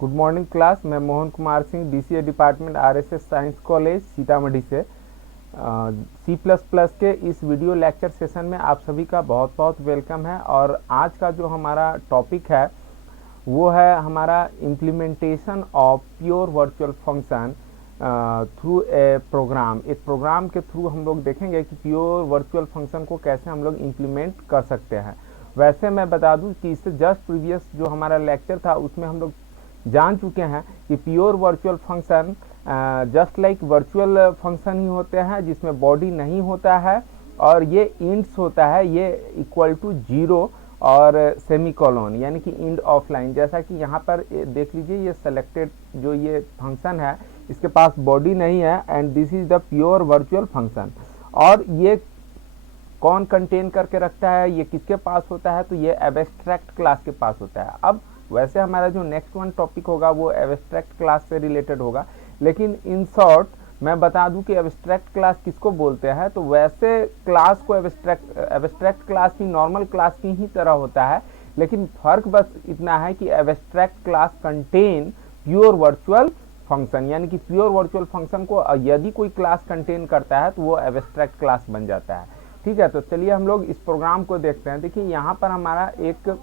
Good morning class. मैं Mohan Kumar Singh, DCA department, RSS science college Sitamarhi से C plus plus के इस वीडियो लेक्चर सेशन में आप सभी का बहुत बहुत वेलकम है। और आज का जो हमारा टॉपिक है वो है हमारा implementation of pure virtual function through a program. एक प्रोग्राम के थ्रू हम लोग देखेंगे कि प्योर वर्चुअल फंक्शन को कैसे हम लोग इम्प्लीमेंट कर सकते हैं। वैसे मैं बता दूं कि इससे जस्ट प्रीवियस जो हमारा लेक्चर था उसमें हम लोग जान चुके हैं कि pure virtual function just like virtual function ही होते हैं जिसमें बॉडी नहीं होता है और ये इंड्स होता है, ये इक्वल टू जीरो और सेमीकोलन यानी कि इंड ऑफलाइन। जैसा कि यहाँ पर देख लीजिए, ये सेलेक्टेड जो ये फंक्शन है इसके पास बॉडी नहीं है and this is the pure virtual function. और ये कौन कंटेन करके रखता है, ये किसके पास होता है, तो ये एब्स्ट्रैक्ट क्लास के पास होता है। अब वैसे हमारा जो नेक्स्ट वन टॉपिक होगा वो एब्स्ट्रैक्ट क्लास से रिलेटेड होगा, लेकिन इन शॉर्ट मैं बता दूं कि एब्स्ट्रैक्ट क्लास किसको बोलते हैं। तो वैसे क्लास को एब्स्ट्रैक्ट क्लास भी नॉर्मल क्लास की ही तरह होता है, लेकिन फर्क बस इतना है कि abstract class contain pure virtual function, यानी कि प्योर वर्चुअल फंक्शन को यदि कोई क्लास कंटेन करता है तो वो एब्स्ट्रैक्ट क्लास बन जाता है। ठीक है, तो चलिए हम लोग इस प्रोग्राम को देखते हैं। देखिए यहाँ पर हमारा एक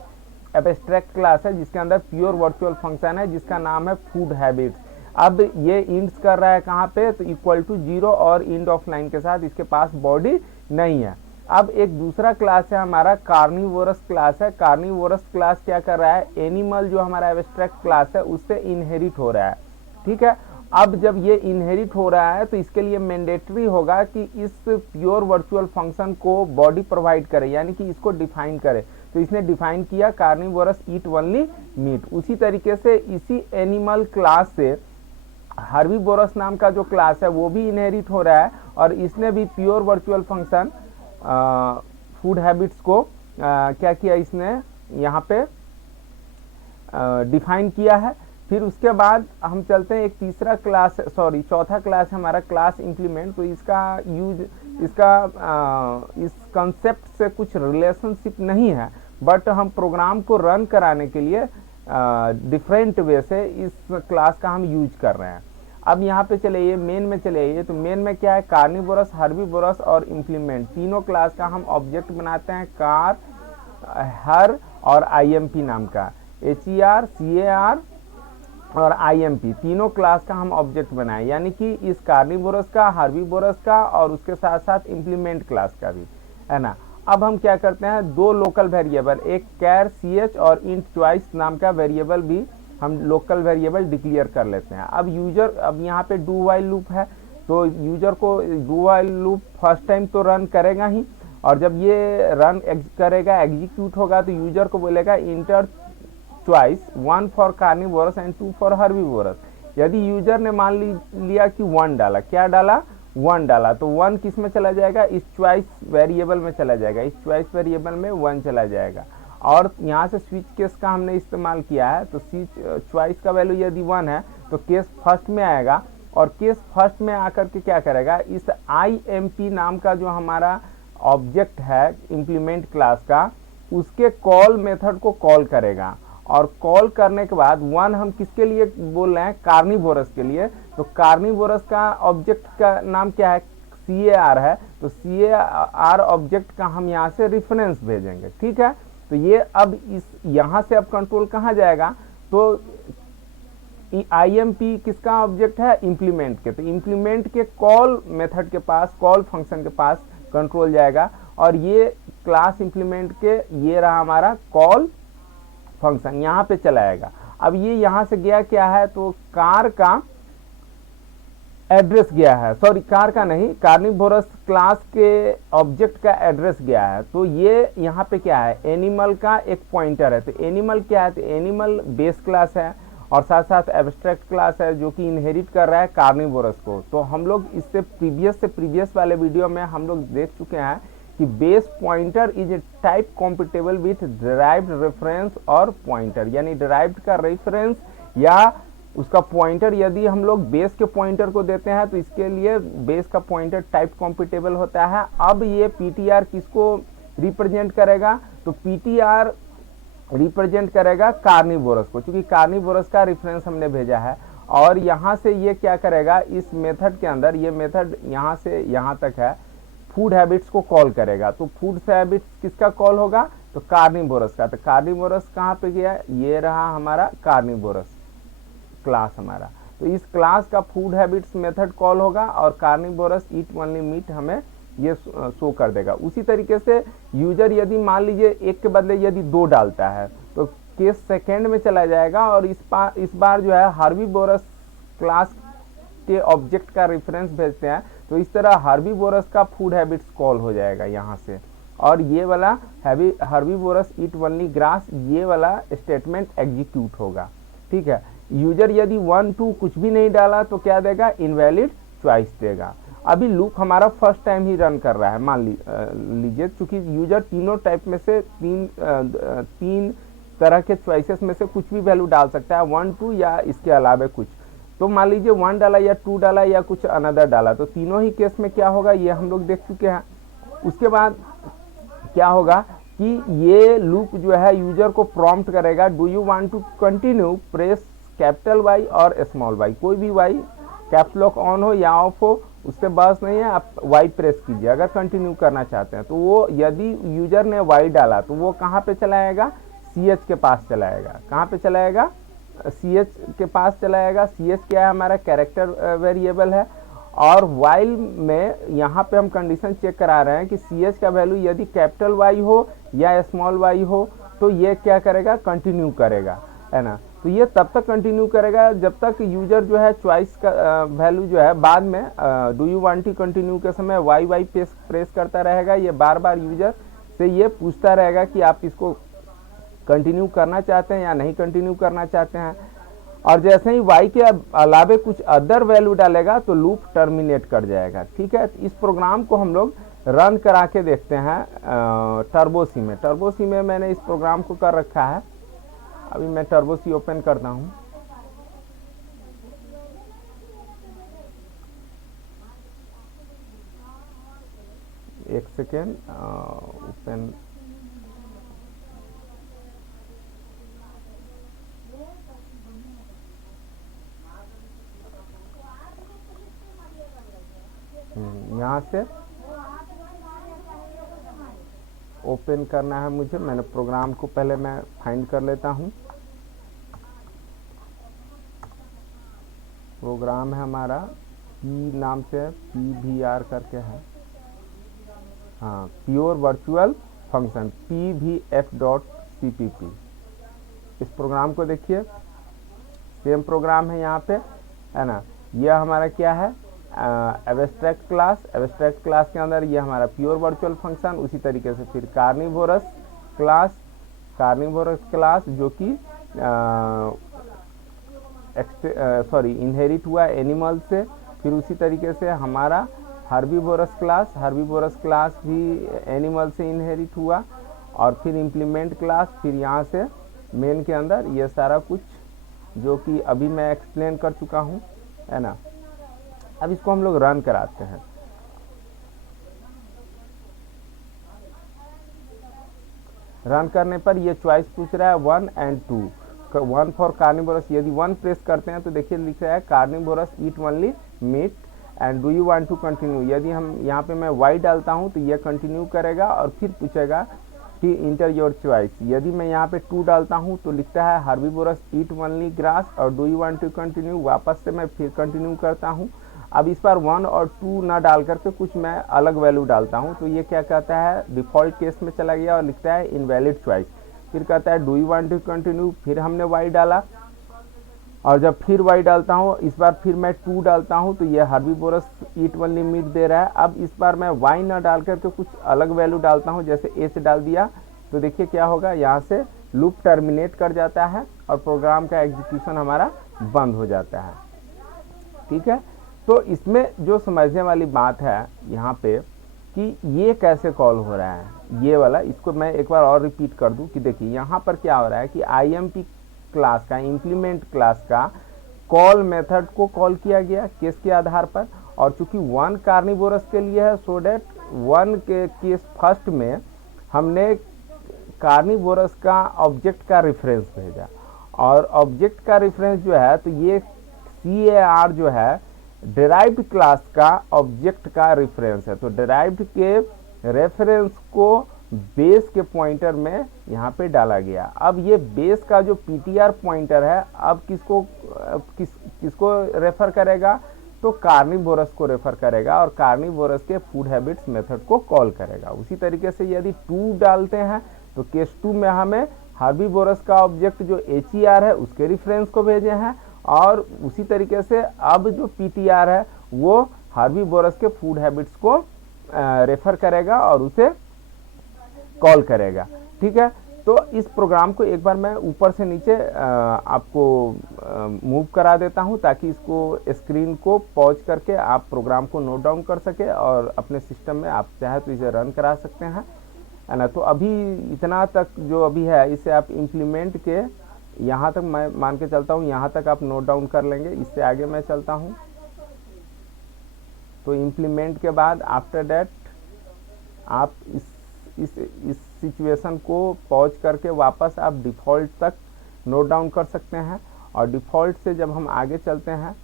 एब्स्ट्रैक्ट क्लास है जिसके अंदर प्योर वर्चुअल फंक्शन है जिसका नाम है फूड हैबिट्स। अब ये इंड्स कर रहा है कहाँ पे, तो इक्वल टू जीरो और इंड ऑफ लाइन के साथ, इसके पास बॉडी नहीं है। अब एक दूसरा क्लास है हमारा कार्निवोरस क्लास है। कार्निवोरस क्लास क्या कर रहा है, एनिमल जो हमारा एब्स्ट्रैक्ट क्लास है उससे इनहेरिट हो रहा है। ठीक है, अब जब ये इनहेरिट हो रहा है तो इसके लिए मैंडेटरी होगा कि इस प्योर वर्चुअल फंक्शन को बॉडी प्रोवाइड करे, यानी कि इसको डिफाइन करे। तो इसने डिफाइन किया कार्निवोरस ईट ओनली मीट। उसी तरीके से इसी एनिमल क्लास से हर्बीवोरस नाम का जो क्लास है वो भी इनहेरिट हो रहा है और इसने भी pure virtual function food habits को क्या किया, इसने यहाँ पे डिफाइन किया है। फिर उसके बाद हम चलते हैं एक तीसरा क्लास, सॉरी चौथा क्लास हमारा क्लास इंप्लीमेंट। तो इसका यूज इस कंसेप्ट से कुछ रिलेशनशिप नहीं है, बट हम प्रोग्राम को रन कराने के लिए डिफरेंट वे से इस क्लास का हम यूज कर रहे हैं। अब यहाँ पे चले ये मेन में चले आइए। तो मेन में क्या है, कार्निवोरस, हर्बीवोरस और इम्प्लीमेंट तीनों क्लास का हम ऑब्जेक्ट बनाते हैं। कार, हर और आईएमपी नाम का, HER, CAR और IMP तीनों क्लास का हम ऑब्जेक्ट बनाए, यानी कि इस कार्निवोरस का, हर्बीवोरस का और उसके साथ साथ इम्प्लीमेंट क्लास का भी, है ना। अब हम क्या करते हैं, दो लोकल वेरिएबल, एक कैर CH और इंट चॉइस नाम का वेरिएबल भी हम लोकल वेरिएबल डिक्लेयर कर लेते हैं। अब यूजर, अब यहाँ पे डू वाइल लूप है तो यूजर को do while loop first time तो रन करेगा ही, और जब ये रन करेगा, एग्जीक्यूट होगा, तो यूजर को बोलेगा enter choice 1 for carnivorous and 2 for herbivorous. यदि यूजर ने मान लिया कि 1 डाला, क्या डाला, 1 डाला, तो 1 किस में चला जाएगा, इस चॉइस वेरिएबल में चला जाएगा, इस चॉइस वेरिएबल में 1 चला जाएगा। और यहाँ से स्विच केस का हमने इस्तेमाल किया है, तो स्विच चॉइस का वैल्यू यदि 1 है तो केस फर्स्ट में आएगा, और केस फर्स्ट में आकर के क्या करेगा, इस IMP नाम का जो हमारा ऑब्जेक्ट है इम्प्लीमेंट क्लास का, उसके कॉल मेथड को कॉल करेगा। और कॉल करने के बाद 1 हम किसके लिए बोल रहे हैं, कार्निवोरस के लिए। तो कार्निवोरस का ऑब्जेक्ट का नाम क्या है, CAR है, तो CAR ऑब्जेक्ट का हम यहाँ से रेफरेंस भेजेंगे। ठीक है, तो ये अब इस यहाँ से अब कंट्रोल कहाँ जाएगा, तो IMP किसका ऑब्जेक्ट है, इम्प्लीमेंट के, तो इम्प्लीमेंट के कॉल मेथड के पास, कॉल फंक्शन के पास कंट्रोल जाएगा। और ये क्लास इम्प्लीमेंट के, ये रहा हमारा कॉल फंक्शन, यहाँ पे चलाएगा। अब ये यहाँ से गया क्या है, तो कार का एड्रेस गया है, सॉरी कार का नहीं, कार्निवोरस क्लास के ऑब्जेक्ट का एड्रेस गया है। तो ये यहाँ पे क्या है, एनिमल का एक पॉइंटर है। तो एनिमल क्या है, तो एनिमल बेस क्लास है और साथ साथ एब्स्ट्रैक्ट क्लास है जो कि इनहेरिट कर रहा है कार्निवोरस को। तो हम लोग इससे प्रीवियस वाले वीडियो में हम लोग देख चुके हैं कि base pointer is a type compatible with derived reference और पॉइंटर, यानी डिराइव्ड का रेफरेंस या उसका पॉइंटर यदि हम लोग बेस के पॉइंटर को देते हैं तो इसके लिए बेस का पॉइंटर टाइप कॉम्पिटेबल होता है। अब ये PTR किसको रिप्रेजेंट करेगा, तो PTR रिप्रेजेंट करेगा कार्निवोरस को, क्योंकि कार्निवोरस का रेफरेंस हमने भेजा है। और यहाँ से ये क्या करेगा, इस मेथड के अंदर, ये मेथड यहाँ से यहाँ तक है, फूड हैबिट्स को कॉल करेगा। तो फूड हैबिट्स किसका कॉल होगा, तो कार्निवोरस का। तो कार्निवोरस कहाँ पे गया, ये रहा हमारा कार्निवोरस क्लास हमारा। तो इस क्लास का फूड हैबिट्स मेथड कॉल होगा और कार्निवोरस ईट ओनली मीट हमें ये शो कर देगा। उसी तरीके से यूजर यदि मान लीजिए एक के बदले यदि 2 डालता है तो केस सेकेंड में चला जाएगा और इस बार जो है हार्बीवोरस क्लास के ऑब्जेक्ट का रेफरेंस भेजते हैं। तो इस तरह हार्बीवोरस का फूड हैबिट्स कॉल हो जाएगा यहाँ से, और ये वाला हार्बीवोरस ईट ओनली ग्रास, ये वाला स्टेटमेंट एग्जीक्यूट होगा। ठीक है, यूजर यदि 1 2 कुछ भी नहीं डाला तो क्या देगा, इनवैलिड चॉइस देगा। अभी लूप हमारा फर्स्ट टाइम ही रन कर रहा है, मान लीजिए, चूंकि यूजर तीनों टाइप में से तीन तरह के चॉइसेस में से कुछ भी वैल्यू डाल सकता है, 1 2 या इसके अलावा कुछ। तो मान लीजिए 1 डाला या 2 डाला या कुछ अनदर डाला, तो तीनों ही केस में क्या होगा ये हम लोग देख चुके हैं। उसके बाद क्या होगा कि ये लूप जो है यूजर को प्रॉम्प्ट करेगा, do you want to continue, press capital Y और स्मॉल वाई, कोई भी वाई कैप्स लॉक ऑन हो या ऑफ हो उससे बस नहीं है, आप वाई प्रेस कीजिए अगर कंटिन्यू करना चाहते हैं। तो वो यदि यूजर ने वाई डाला तो वो कहाँ पे चलाएगा, सी के पास चलाएगा। कहाँ पे चलाएगा, सी के पास चलाएगा। सी क्या है, हमारा कैरेक्टर वेरिएबल है। और वाइल में यहाँ पे हम कंडीशन चेक करा रहे हैं कि सी का वैल्यू यदि कैपिटल वाई हो या स्मॉल वाई हो तो ये क्या करेगा, कंटिन्यू करेगा, है ना। तो ये तब तक कंटिन्यू करेगा जब तक यूजर जो है चॉइस का वैल्यू जो है बाद में do you want to continue के समय वाई वाई प्रेस करता रहेगा। ये बार बार यूजर से ये पूछता रहेगा कि आप इसको कंटिन्यू करना चाहते हैं या नहीं कंटिन्यू करना चाहते हैं। और जैसे ही वाई के अलावे कुछ अदर वैल्यू डालेगा तो लूप टर्मिनेट कर जाएगा। ठीक है, इस प्रोग्राम को हम लोग रन करा के देखते हैं टर्बो सी में। टर्बो सी में मैंने इस प्रोग्राम को कर रखा है। अभी मैं टर्बो सी ओपन करता हूं। एक सेकेंड, ओपन, यहाँ से ओपन करना है मुझे। मैंने प्रोग्राम को पहले मैं फाइंड कर लेता हूँ। प्रोग्राम है हमारा पी नाम से, PVR करके है, हाँ, प्योर वर्चुअल फंक्शन pvf.cpp। इस प्रोग्राम को देखिए, सेम प्रोग्राम है यहाँ पे, है ना। यह हमारा क्या है, एब्स्ट्रैक्ट क्लास। एब्स्ट्रैक्ट क्लास के अंदर ये हमारा प्योर वर्चुअल फंक्शन। उसी तरीके से फिर कार्निवोरस क्लास जो कि इनहेरिट हुआ एनिमल से। फिर उसी तरीके से हमारा हार्बीवोरस क्लास भी एनिमल से इनहेरिट हुआ। और फिर इम्प्लीमेंट क्लास, फिर यहाँ से मेन के अंदर ये सारा कुछ जो कि अभी मैं एक्सप्लेन कर चुका हूँ, है ना। अब इसको हम लोग रन कराते हैं। रन करने पर ये चॉइस पूछ रहा है 1 और 2, 1 फॉर कार्निवोरस। यदि 1 प्रेस करते हैं तो देखिए लिख रहा है carnivorous eat only meat and do you want to continue. यदि हम यहाँ पे मैं वाई डालता हूँ तो ये कंटिन्यू करेगा और फिर पूछेगा कि इंटर योर चॉइस। यदि मैं यहाँ पे 2 डालता हूँ तो लिखता है हार्बीवोरस ईट ओनली ग्रास और do you want to continue. वापस से मैं फिर कंटिन्यू करता हूँ। अब इस बार 1 और 2 ना डाल करके कुछ मैं अलग वैल्यू डालता हूँ तो ये क्या कहता है, डिफ़ॉल्ट केस में चला गया और लिखता है इनवैलिड चॉइस। फिर कहता है do you want to continue. फिर हमने वाई डाला और जब फिर वाई डालता हूँ, इस बार फिर मैं 2 डालता हूँ तो ये हार्बीवोरस ईट ओनली मीट दे रहा है। अब इस बार मैं वाई ना डाल करके कुछ अलग वैल्यू डालता हूँ, जैसे एच डाल दिया तो देखिए क्या होगा, यहाँ से लूप टर्मिनेट कर जाता है और प्रोग्राम का एग्जीक्यूशन हमारा बंद हो जाता है। ठीक है, तो इसमें जो समझने वाली बात है यहाँ पे कि ये कैसे कॉल हो रहा है, ये वाला, इसको मैं एक बार और रिपीट कर दूं कि देखिए यहाँ पर क्या हो रहा है कि IMP क्लास का, इम्प्लीमेंट क्लास का कॉल मेथड को कॉल किया गया केस के आधार पर। और चूंकि 1 कार्निवोरस के लिए है, सो डेट 1 के केस फर्स्ट में हमने कार्निवोरस का ऑब्जेक्ट का रेफरेंस भेजा, और ऑब्जेक्ट का रेफरेंस जो है तो ये CAR जो है डिराइव्ड क्लास का ऑब्जेक्ट का रेफरेंस है। तो डिराइव्ड के रेफरेंस को बेस के पॉइंटर में यहाँ पे डाला गया। अब ये बेस का जो PTR पॉइंटर है अब किसको रेफर करेगा, तो कार्निवोरस को रेफर करेगा और कार्निवोरस के फूड हैबिट्स मेथड को कॉल करेगा। उसी तरीके से यदि 2 डालते हैं तो केस 2 में हमें हर्बीवोरस का ऑब्जेक्ट जो HER है उसके रेफरेंस को भेजे हैं, और उसी तरीके से अब जो PTR है वो हर्बीवोरस के फूड हैबिट्स को रेफर करेगा और उसे कॉल करेगा। ठीक है, तो इस प्रोग्राम को एक बार मैं ऊपर से नीचे आपको मूव करा देता हूं ताकि इसको स्क्रीन को पॉज करके आप प्रोग्राम को नोट डाउन कर सके और अपने सिस्टम में आप चाहे तो इसे रन करा सकते हैं, है ना। तो अभी इतना तक जो अभी है इसे आप इम्प्लीमेंट के यहाँ तक मैं मान के चलता हूँ, यहाँ तक आप नोट डाउन कर लेंगे। इससे आगे मैं चलता हूँ तो इम्प्लीमेंट के बाद आफ्टर दैट आप इस सिचुएशन को पॉज करके वापस आप डिफ़ॉल्ट तक नोट डाउन कर सकते हैं, और डिफ़ॉल्ट से जब हम आगे चलते हैं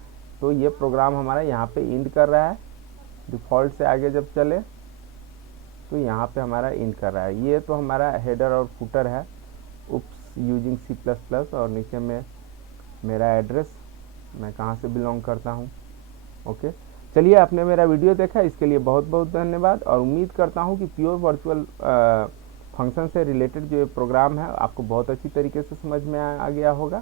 तो ये प्रोग्राम हमारा यहाँ पे इंड कर रहा है। डिफ़ॉल्ट से आगे जब चले तो यहाँ पे हमारा इंड कर रहा है। ये तो हमारा हेडर और फुटर है, उप्स यूजिंग C++, और नीचे में मेरा एड्रेस, मैं कहाँ से बिलोंग करता हूँ। ओके, चलिए आपने मेरा वीडियो देखा, इसके लिए बहुत बहुत धन्यवाद, और उम्मीद करता हूँ कि प्योर वर्चुअल फंक्शन से रिलेटेड जो प्रोग्राम है आपको बहुत अच्छी तरीके से समझ में आ गया होगा।